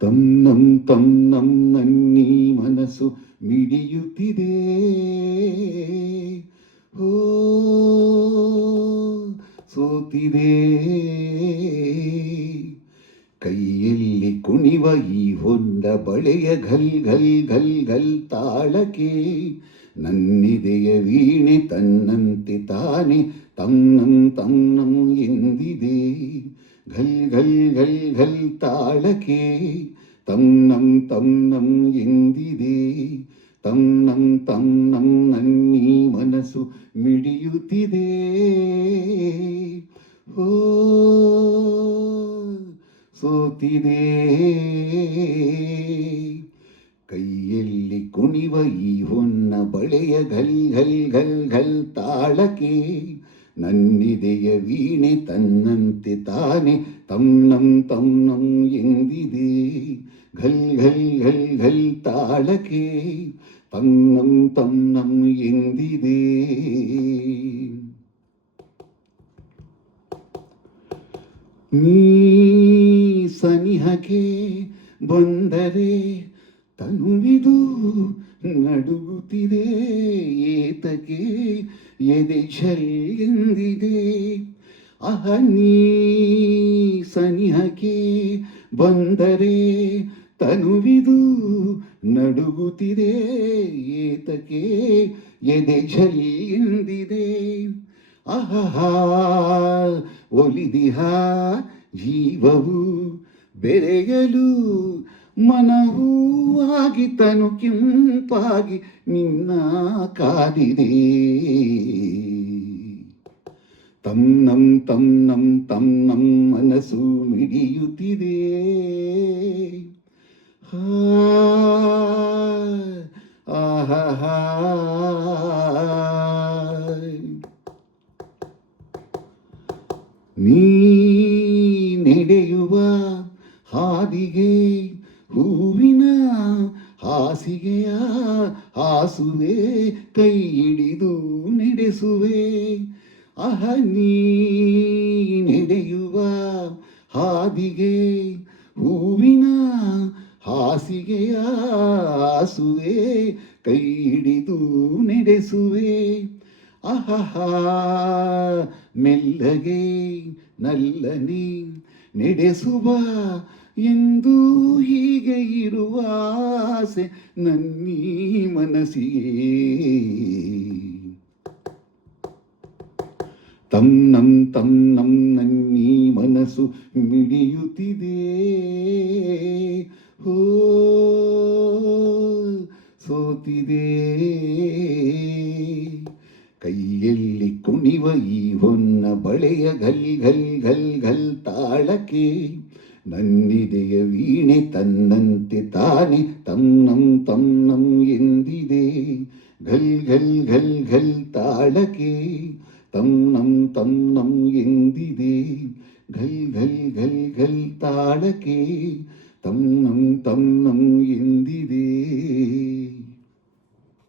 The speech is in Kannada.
ತನ್ನಂ ತನ್ನಂ ನನ್ನೀ ಮನಸ್ಸು ಮಿಡಿಯುತ್ತಿದೆ. ಓ ಸೋತಿದೆ. ಕೈಯಲ್ಲಿ ಕುಣಿವ ಈ ಹೊಂದ ಬಳೆಯ ಘಲ್ ಘಲ್ ಘಲ್ ಘಲ್ ತಾಳಕ್ಕೆ ನನ್ನಿದೆಯ ವೀಣೆ ತನ್ನಂತೆ ತಾನೆ ತನ್ನಂ ತನ್ನಂ ಎಂದಿದೆ. ಘಲ್ ಘಲ್ ಘಲ್ ಘಲ್ ತಾಳಕ್ಕೆ ತನ್ನಂ ತನ್ನಂ ಎಂದಿದೆ. ತನ್ನಂ ತನ್ನಂ ನನ್ನೀ ಮನಸ್ಸು ಮಿಡಿಯುತ್ತಿದೆ. ಓ ಸೋತಿದೆ. ಕೈಯಲ್ಲಿ ಕುಣಿವ ಈ ಹೊನ್ನ ಬಳೆಯ ಘಲ್ ಘಲ್ ಘಲ್ ಘಲ್ ತಾಳಕ್ಕೆ ನನ್ನಿದೆಯ ವೀಣೆ ತನ್ನಂತೆ ತಾನೆ ತನ್ನಂ ತನ್ನಂ ಎಂದಿದೆ. ಘಲ್ ಘಲ್ ಘಲ್ ಘಲ್ ತಾಳಕ್ಕೆ ತನ್ನಂ ತನ್ನಂ ಎಂದಿದೆ. ನೀ ಸನಿಹಕ್ಕೆ ಬಂದರೆ ತನುವಿದು ನಡುಗುತ್ತಿದೆ. ಏತಕ್ಕೆ ಎದೆ ಎಂದಿದೆ. ಅಹ ನೀ ಸನಿಹಕ್ಕೆ ಬಂದರೆ ತನುವಿದು ನಡುಗುತ್ತಿದೆ. ಏತಕ್ಕೆ ಎದೆ ಎಂದಿದೆ. ಅಹಹಾ ಒಲಿದಿಹ ಜೀವವು ಬೆರೆಯಲು ಮನವೂ ಆಗಿ ತನು ಕೆಂಪಾಗಿ ನಿನ್ನ ಕಾದಿದೆ. ತನ್ನಂ ತನ್ನಂ ತನ್ನಂ ಮನಸ್ಸು ಮಿಡಿಯುತ್ತಿದೆ. ಆಹಾ ನೀ ನಡೆಯುವ ಹಾದಿಗೆ ಹೂವಿನ ಹಾಸಿಗೆಯ ಹಾಸುವೆ. ಕೈ ಹಿಡಿದು ನಡೆಸುವೆ. ಅಹ ನೀ ನಡೆಯುವ ಹಾದಿಗೆ ಹೂವಿನ ಹಾಸಿಗೆಯ ಹಾಸುವೆ. ಕೈ ಹಿಡಿದು ನಡೆಸುವೆ. ಅಹಹಾ ಮೆಲ್ಲಗೆ ನಲ್ಲನೆ ನಡೆಸುವ ಎಂದು ಹೀಗೆ ಇರುವ ಆಸೆ ನನ್ನೀ ಮನಸ್ಸಿಗೆ. ತನ್ನಂ ತನ್ನಂ ನನ್ನೀ ಮನಸ್ಸು ಮಿಡಿಯುತ್ತಿದೆ. ಓ ಸೋತಿದೆ. ಕೈಯಲ್ಲಿ ಕುಣಿವ ಈ ಹೊನ್ನ ಬಳೆಯ ಘಲ್ ಘಲ್ ಘಲ್ ಘಲ್ ತಾಳಕ್ಕೆ ನನ್ನಿದೆಯ ವೀಣೆ ತನ್ನಂತೆ ತಾನೆ ತನ್ನಂ ತನ್ನಂ ಎಂದಿದೆ. ಘಲ್ ಘಲ್ ಘಲ್ ಘಲ್ ತಾಳಕ್ಕೆ ತನ್ನಂ ತನ್ನಂ ಎಂದಿದೆ.